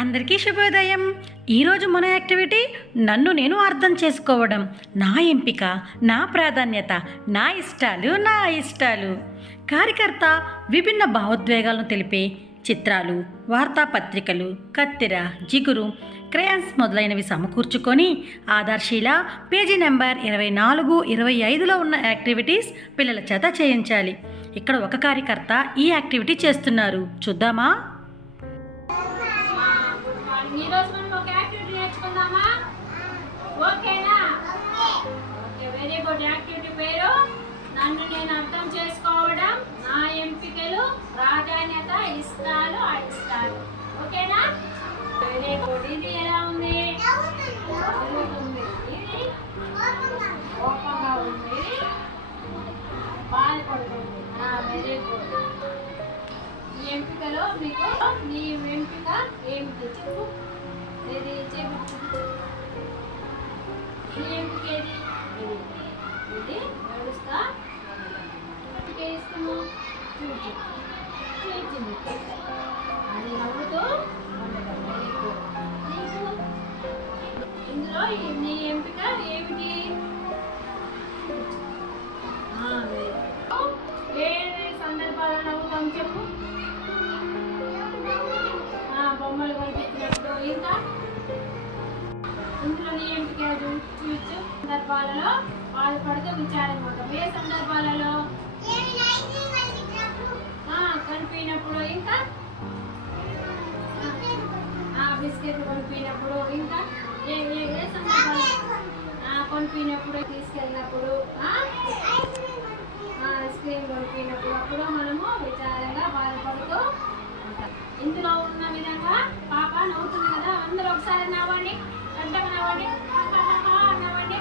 అందరికీ శుభోదయం। ఈరోజు మన యాక్టివిటీ నన్ను నేను అర్థం చేసుకోవడం, నా ఎంపిక, నా ప్రాధాన్యత, నా ఇష్టాలు। కార్యకర్త విభిన్న భావోద్వేగాలను తెలిపే చిత్రాలు, వార్తాపత్రికలు, కత్తెర, జిగురు, క్రయాన్స్ మొదలైనవి సమకూర్చుకొని ఆధార్శీల పేజీ నెంబర్ 24, 25లో ఉన్న యాక్టివిటీస్ పిల్లల చేత చేయించాలి। ఇక్కడ ఒక కార్యకర్త ఈ యాక్టివిటీ చేస్తున్నారు, చూద్దామా? ఈరోజు మనం ఒక యాక్టివిటీ నేర్చుకుందామా? ఓకేనా? Okay, very good. యాక్టివిటీ పేరు నన్ను నేను అర్థం చేసుకోవడం, నా ఎంపికలు, ప్రాధాన్యత, ఇష్టాలు, అయిష్టాలు. ఓకేనా? Very good. ఇది ఎలా ఉంది? ఇది కోపంగా ఉంది, బాధపడుతుంది. Very good. ఈ ఎంపికలో మీకు నీ ఎంపిక ఏమిటి చెప్పు? ఏది చెప్పు? నీ ఎంపిక ఏది? ఇది నడుస్తా ఇష్టము చూచింది, అది నవ్వుతూ ఉండటం. Very good. నీకు ఇందులో నీ ఎంపిక ఏమిటి? ఏ సందర్భాల్లో నవ్వుతాం చెప్పు? బొమ్మలు కనిపించినప్పుడు. ఇంకా ఇందులో నీ ఎంపిక చూచు సందర్భాలలో బాధపడుతూ విచారమవుతాం. ఏ సందర్భాలలో? కనిపినప్పుడు. ఇంకా బిస్కెట్ కొనిపినప్పుడు. ఇంకా ఏ ఏ సందర్భాలు? కొనిపినప్పుడు, తీసుకెళ్ళినప్పుడు, ఐస్ క్రీమ్ కొనిపినప్పుడు. అప్పుడు మనము విచారంగా బాధపడుతూ ఉంటాం. ఇందులో ఉన్న విధంగా పాప నవ్వుతుంది కదా, అందరూ ఒకసారి నవ్వండి, పెద్దగా నవ్వండి, నవ్వండి,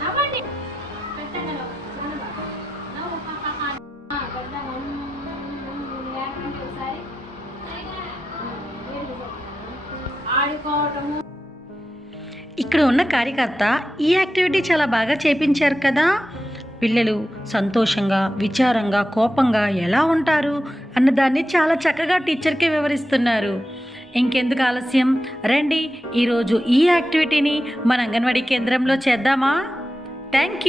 నవ్వండి, పెద్దగా నవ్వు, పెద్దగా లేకంటే ఒకసారి ఆడుకోవటము. ఇక్కడ ఉన్న కార్యకర్త ఈ యాక్టివిటీ చాలా బాగా చేపించారు కదా। పిల్లలు సంతోషంగా, విచారంగా, కోపంగా ఎలా ఉంటారు అన్నదాన్ని చాలా చక్కగా టీచర్కి వివరిస్తున్నారు। ఇంకెందుకు ఆలస్యం, రండి ఈరోజు ఈ యాక్టివిటీని మన అంగన్వాడీ కేంద్రంలో చేద్దామా? Thank you.